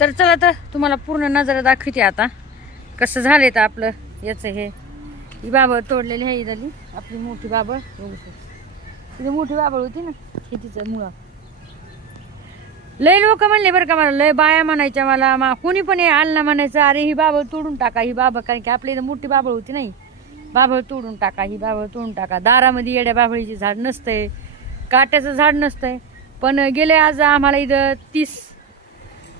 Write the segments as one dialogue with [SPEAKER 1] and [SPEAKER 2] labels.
[SPEAKER 1] तर चला तर तुम्हाला पूर्ण नजर दाखवते आता. कसं झालंय तर आपलं याचं हे. ही बाबळ तोडलेली आहे इथली आपली मोठी बाबळ. बघू शकतो. तिथे मोठी बाबळ होती ना हे तिचं मुळा लय लोक म्हणले बरं का मला लय बाया म्हणायच्या मला मा कोणी पण आल ना म्हणायचं अरे ही बाबळ तोडून टाका ही बाबळ. कारण की आपल्या इथं मोठी बाबळ होती नाही बाबळ तोडून टाका ही बाबळ तोडून टाका. दारामध्ये येड्या बाबळीची झाड नसतंय. काट्याचं झाड नसतंय. पण गेले आज आम्हाला इथं तीस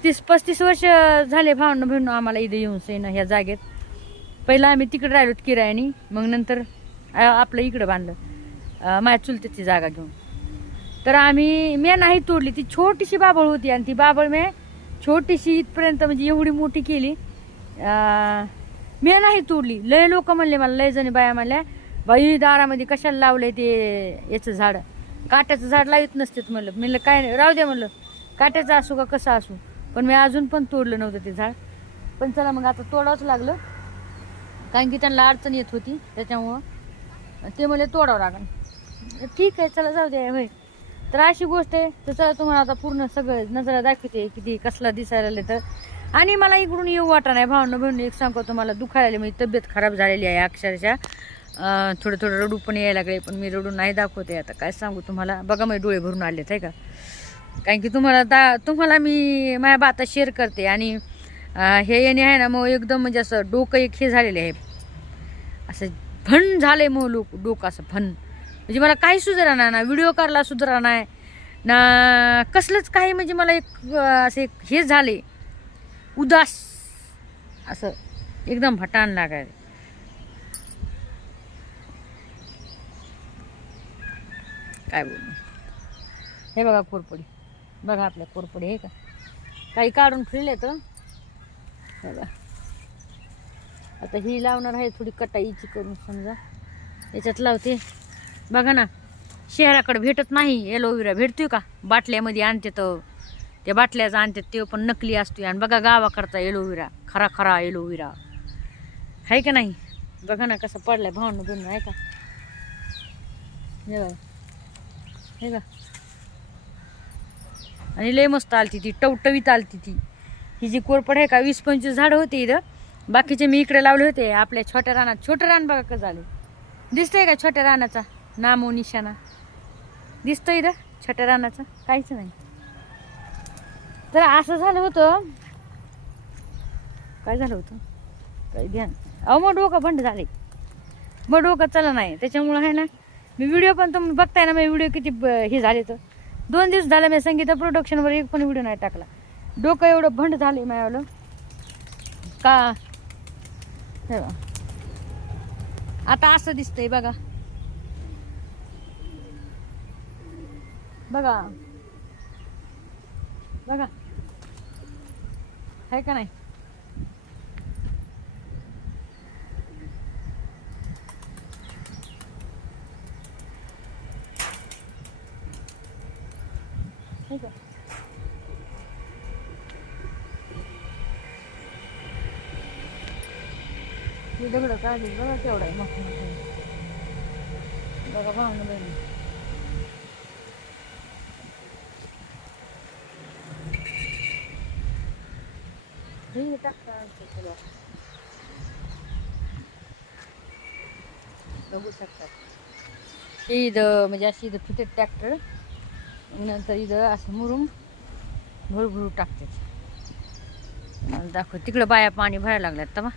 [SPEAKER 1] तीस पस्तीस वर्ष झाले भावनं बहिणं आम्हाला इथं येऊन सैन ह्या जागेत. पहिलं आम्ही तिकडे राहिलो किरायानी मग नंतर आपलं इकडं बांधलं माझ्या चुलत्याची जागा घेऊन. तर आम्ही मी नाही तोडली ती छोटीशी बाबळ होती आणि ती बाबळ मी छोटीशी इथपर्यंत म्हणजे एवढी मोठी केली. मी नाही तोडली. लय लोक म्हणले मला लय जणी बाया म्हणल्या बाई दारामध्ये कशाला लावलंय ते याचं झाड? काट्याचं झाड लावत नसतेत म्हणलं. म्हणलं काय नाही राहू द्या म्हणलं. काट्याचं असू का कसं असू? पण मी अजून पण तोडलं नव्हतं ते झाड. पण चला मग आता तोडावंच लागलं. कारण की त्यांना अडचण येत होती त्याच्यामुळं. ते मला तोडावं लागेल. ठीक आहे चला जाऊ द्या होय. तर अशी गोष्ट आहे तर चला तुम्हाला आता पूर्ण सगळं नजरा दाखवते किती कसला दिसायला लागले तर. आणि मला इकडून येऊ वाटा नाही भावनं बहिणी एक सांगतो तुम्हाला दुखायला लागले म्हणजे तब्येत खराब झालेली आहे अक्षरशः. थोडं थोडं रडू पण यायला लागले पण मी रडू नाही दाखवते आता काय सांगू तुम्हाला. बघा माझे डोळे भरून आलेत आहे का? कारण की तुम्हाला दा तुम्हाला मी माझ्या बाता शेअर करते आणि हे याने आहे ना मग एकदम म्हणजे असं डोकं एक हे झालेले आहे. असं भन आहे मग लोक डोकं असं भन. म्हणजे मला काही सुधारा ना व्हिडिओ करायला सुधारा नाही. ना कसलंच काही म्हणजे मला एक असे हे झाले. उदास. असं एकदम भटान लागायला. काय बोलू? हे बघा कोरपडी बघा आपल्या कोरपडे हे का? काही काढून फिरले तर? बघा. आता ही लावणार आहे थोडी कटाईची करून समजा. याच्यात लावते. बघा ना शहराकडे भेटत नाही. एलोवेरा भेटतोय का? बाटल्यामध्ये आणते तर. त्या बाटल्याचा आणते ते पण नकली असतोय. आणि बघा गावाकडचा एलोवेरा खरा खरा एलोवेरा आहे का नाही? बघा ना कसं पडलाय भावनं बनून आहे का? हे बघा. हे का आणि लय मस्त आलती ती टवटवीत आलती ती. ही जी कोरपड आहे का वीस पंचवीस झाडं होती इथं. बाकीचे मी इकडे लावले होते आपल्या छोट्या रानात. छोटं रान बघा कसं झालं. दिसतंय का छोट्या रानाचा? नामो निशाणा. दिसतोय इथं छोट्या रानाचा? काहीच नाही. तर असं झालं होतं. काय झालं होतं? काही ध्यान अहो मग डोकं बंद झाले मग डोकं चला नाही. त्याच्यामुळं आहे ना मी व्हिडिओ पण तुम्ही बघताय ना मी व्हिडिओ किती ब- हे झाले तर दोन दिवस झाला मी संगीता प्रोडक्शनवर एक पण व्हिडिओ नाही टाकला. डोकं एवढं भंड झाले मायावलं का? आता असं दिसतंय बघा. बघा. बघा. आहे का नाही? आहे का हे दगड काढली बघा केवढा आहे मग. बघा भावनं बहिणी. हे टाकता आमचं बघू शकतात हे इथं म्हणजे अशी इथं फिटेड ट्रॅक्टर नंतर इथं असं मुरून भुरभुरू टाकते. मला दाखव तिकडं बाया पाणी भरायला लागल्यात तर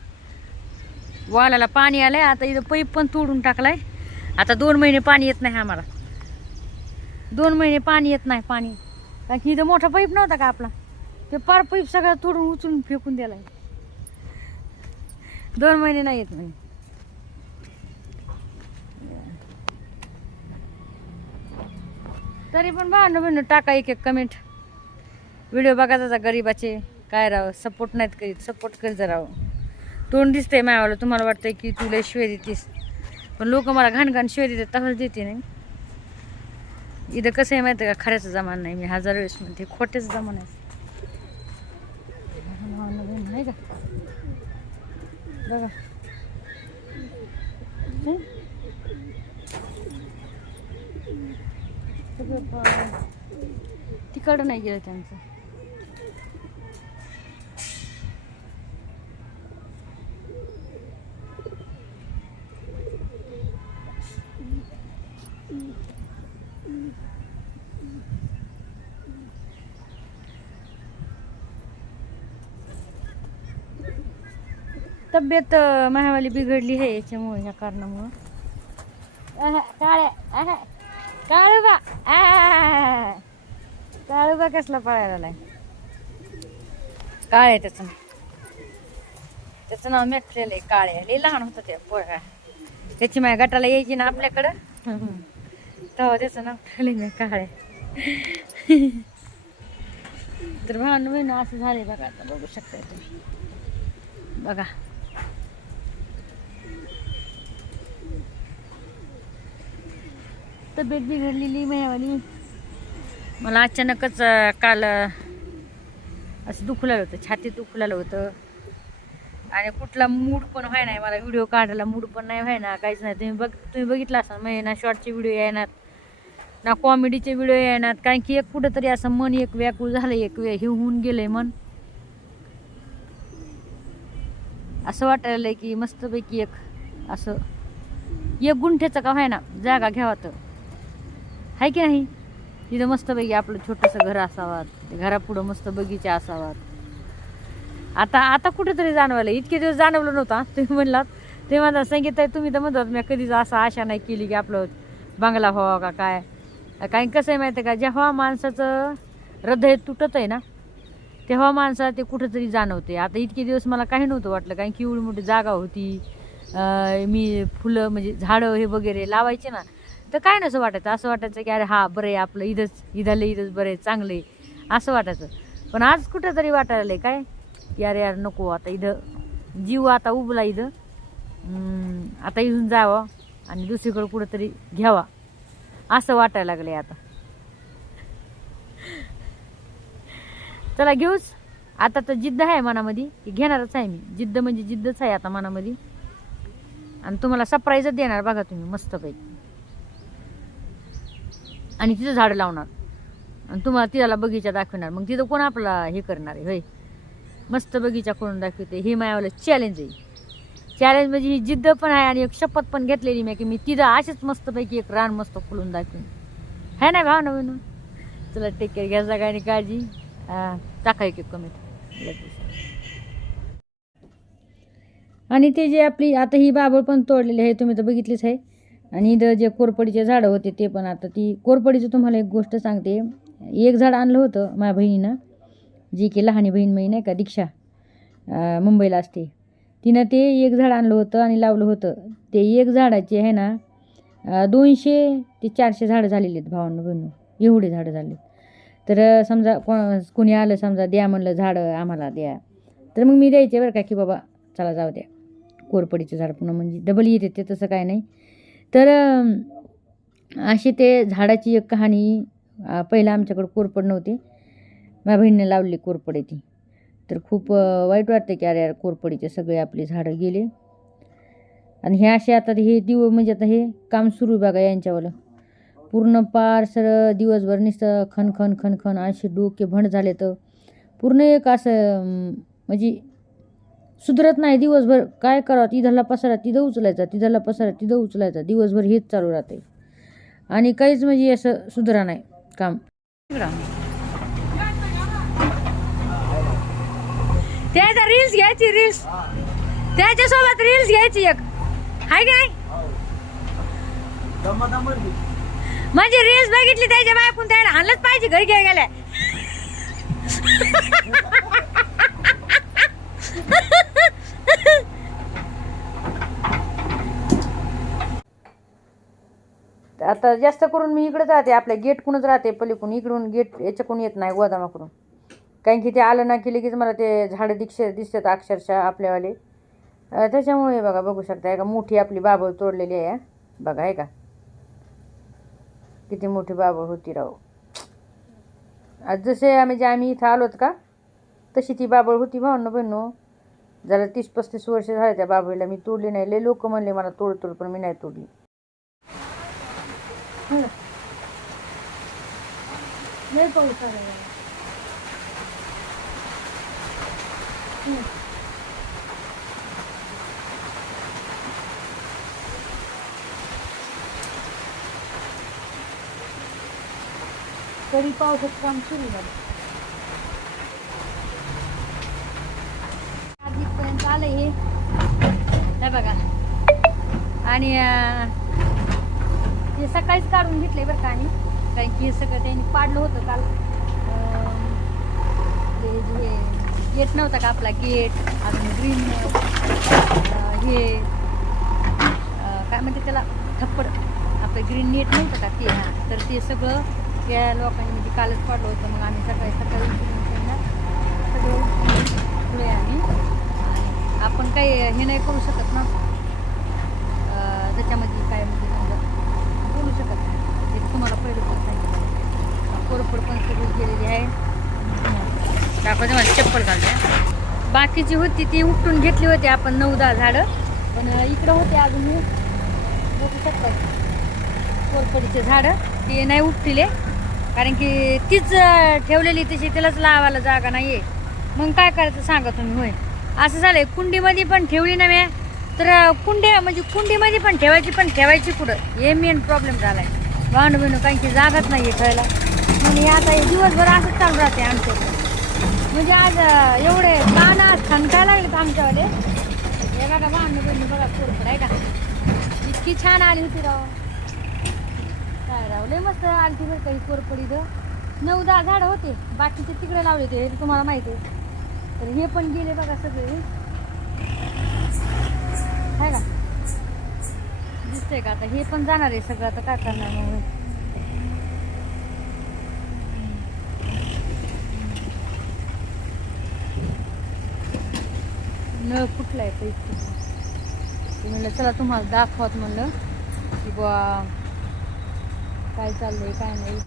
[SPEAKER 1] वालाला पाणी आलंय आता इथं पाईप पण तोडून टाकलाय. आता दोन महिने पाणी येत नाही आम्हाला. दोन महिने पाणी येत नाही पाणी. कारण की इथं मोठा पाईप नव्हता का आपला? ते पार पाईप सगळं तोडून उचलून फेकून दिलाय. दोन महिने नाही येत म्हणे. तरी पण भांडण भिंड टाका एक एक कमेंट व्हिडिओ बघा त्याचा गरीबाचे. काय राव सपोर्ट नाहीत करीत. सपोर्ट करीत राव तोंड दिसतंय मायावाला तुम्हाला वाटतंय की तुला शिवाय देतीस. पण लोक मला घाण घाण शिवाय देतात तसंच देते नाही. इथं कसं आहे माहिती आहे का? खऱ्याचा जमान नाही मी हजार वेळेस म्हणते खोट्याच जमान आहे. नाही का? बघा. तिकडं नाही गेलं त्यांचं. तब्येत मायावाली बिघडली आहे याच्यामुळे या कारणामुळे. काळ्या काळूबा. काळूबा कसला पळायला नाही काळ आहे त्याचं नाव. त्याचं नाव मेटलेलं आहे काळे. लय लहान होतं ते पोरगा. त्याची माझ्या गटाला यायची ना आपल्याकडं. तेव्हा त्याचं नाव ठेवले मी काळे. तर भावना बहिण असं झाले बघा आता बघू शकता तुम्ही. बघा. तब्येत बिघडलेली मेवाली मला अचानकच काल असं दुखलं होतं छाती दुखलेलं होतं. आणि कुठला मूड पण व्हाय नाही मला व्हिडिओ काढायला मूड पण नाही व्हाय ना काहीच नाही. तुम्ही बघ तुम्ही बघितलं असाल मग ना शॉर्टचे व्हिडिओ येणार ना कॉमेडीचे व्हिडिओ येणार कारण की एक कुठंतरी असं मन एक व्याकू झालं एक वे हे होऊन गेलंय मन. असं वाटायला की मस्तपैकी एक असं एक गुंठ्याचं का व्हायना जागा घ्यावा तर आहे की नाही? तिथं मस्तपैकी आपलं छोटंसं घर असावं घरापुढं मस्त बगीचा असावात आता आता कुठेतरी जाणवायला इतके दिवस जाणवलं नव्हता तुम्ही म्हणलात. ते म्हणतात संगीत आहे तुम्ही तर म्हणतात मी कधीच असं आशा नाही केली की आपलं बंगला व्हावा का काय? काही कसं आहे माहिती आहे का जेव्हा माणसाचं हृदय तुटत आहे ना तेव्हा माणसाला ते कुठंतरी जाणवते. आता इतके दिवस मला काही नव्हतं वाटलं कारण की एवढी मोठी जागा होती. मी फुलं म्हणजे झाडं हे वगैरे लावायचे ना तर काय नसं वाटायचं? असं वाटायचं की अरे हा बरं आहे आपलं इथंच इथलं इथंच बरं आहे चांगलं आहे. असं वाटायचं. पण आज कुठंतरी वाटायला आहे काय? की अरे यार नको आता इथं जीव आता उभला इथं. आता इथून जावं आणि दुसरीकडं कुठंतरी घ्यावा. असं वाटायला लागलं आता. चला घेऊच. आता तर जिद्द आहे मनामध्ये की घेणारच आहे मी. जिद्द म्हणजे जिद्दच आहे आता मनामध्ये. आणि तुम्हाला सरप्राईजच देणार बघा तुम्ही मस्तपैकी. आणि तिथं झाडं लावणार. आणि तुम्हाला तिला बगीचा दाखवणार. मग तिथं कोण आपला हे करणार आहे होय? मस्त बगीचा करून दाखवते. हे मायावालं चॅलेंज आहे. चॅलेंज म्हणजे ही जिद्द पण आहे आणि एक शपथ पण घेतलेली मी की मी तिथं असेच मस्तपैकी एक रान मस्त फुलून दाखवीन. है ना भाव नवीन? चला टेक केअर घ्या सगळ्यांनी काळजी. हा, टाका एक कमेंट आणि ते जे आपली आता ही बाबळ पण तोडलेली आहे तुम्ही तर बघितलीच आहे. आणि इथं जे कोरपडीचे झाडं होते ते पण आता ती कोरपडीचं तुम्हाला एक गोष्ट सांगते. एक झाड आणलं होतं माझ्या बहिणीनं जी की लहानी बहीण बहीण नाही का दीक्षा मुंबईला असते. तिनं ते एक झाड आणलं होतं आणि लावलं होतं. ते एक झाडाचे आहे ना दोनशे ते चारशे झाडं झालेली आहेत भावांना बहिणू एवढे झाडं झाले तर समजा को कोणी आलं समजा द्या म्हणलं झाडं आम्हाला द्या. तर मग मी द्यायचे बरं का की बाबा चला जाऊ द्या. कोरपडीचं झाड पुन्हा म्हणजे डबल येते ते तसं काय नाही. तर अशी ते झाडाची एक कहाणी पहिला पहिलं आमच्याकडं कोरपड नव्हती. माझ्या बहिणीने लावली कोरपडी ती. तर खूप वाईट वाटतं की अरे यार कोरपडीचे सगळे आपली झाडं गेले. आणि हे असे आता हे दिव म्हणजे आता हे काम सुरू बघा यांच्यावालं पूर्ण पार सर दिवसभर नुसतं खन खन खन खन असे डोके भंड झाले तर पूर्ण एक असं म्हणजे सुधरत नाही दिवसभर काय करावं? तिथला पसारा तिथं उचलायचा तिथला पसारा तिथं उचलायचा दिवसभर हेच चालू राहते. आणि काहीच म्हणजे असं सुधरा नाही काम. त्याच्या रील्स घ्यायची रील्स त्याच्यासोबत रील्स घ्यायची एक. हाय काय? म्हणजे रील्स बघितली त्याच्या बायकून त्याला हानलंच पाहिजे घरी घ्या गेल्या. आता जास्त करून मी इकडं राहते आपल्या गेटकडूनच राहते पलीकडून इकडून गेट याच्याकडून येत नाही गोदामाकडून. कारण की ते आलं ना की लगेच मला ते झाडं दिक्ष दिसतात अक्षरशः आपल्यावाले. त्याच्यामुळे बघा बघू शकता का? मोठी आपली बाबळ तोडलेली आहे बघा आहे का? किती मोठी बाबळ होती राव. आज जसे म्हणजे आम्ही इथं आलोत का तशी ती बाबळ होती भावनो बहिणो. जरा तीस पस्तीस वर्ष झाले त्या बाबळीला मी तोडली नाही. लय लोक म्हणले मला तोड तोड पण मी नाही तोडली. लय पाऊस आला यार. तरी पावसाचं काम सुरू झालं आज इथपर्यंत आलं हे बघा आणि अं, हे सकाळीच काढून घेतले बरं का आणि कारण की हे सगळं त्यांनी पाडलं होतं काल. हे जे गेट नव्हता का आपला गेट? अजून ग्रीन हे काय म्हणते त्याला? थप्पड. आपलं ग्रीन नेट नव्हतं का ते? हां. तर ते सगळं त्या लोकांनी म्हणजे कालच पाडलं होतं. मग आम्ही सकाळी सकाळी उठून त्यांना सगळं उठून आम्ही. आणि आपण काही हे नाही करू शकत ना. त्याच्यामध्ये काय म्हणजे समजा बोलू शकत नाही ते तुम्हाला पहिलं पण सांगितलं. कोरफड पण सगळी गेलेली आहे. दाखवते मला चप्पल घालते बाकीची होती ती उपटून घेतली होती आपण नऊ दहा झाडं. पण इकडं होते अजून बघू शकतात कोरफडीचे झाडं. ते नाही उपटिले कारण की तीच ठेवलेली तशी त्यालाच लावायला जागा नाही आहे मग काय करायचं सांगा तुम्ही होय. असं झालंय कुंडीमध्ये पण ठेवली ना मी तर कुंड्या म्हणजे कुंडीमध्ये पण ठेवायची पण ठेवायची कुठं? हे मेन प्रॉब्लेम झालाय. भांडू बिंडू काही की जागाच नाही आहे खायला. म्हणजे आता हे दिवसभर असंच चालू राहते आमच्या म्हणजे आज एवढे काना ठणकायला लागलेत आमच्यावाले. हे बघा भांडू बिंडू बघा कोरफड आहे का? इतकी छान आली होती राव. काय राव लय मस्त आली ती बरं काही कोरफडी इथं. नऊ दहा झाडं होते बाकीचे तिकडे लावले होते हे तुम्हाला माहिती आहे. तर हे पण गेले बघा सगळे आहे का दिसतंय का आता? हे पण जाणार आहे सगळं आता काय करणार मग नळ कुठला आहे पैसे म्हणलं चला तुम्हाला दाखवत म्हणलं. की बुवा काय चाललंय काय नाही.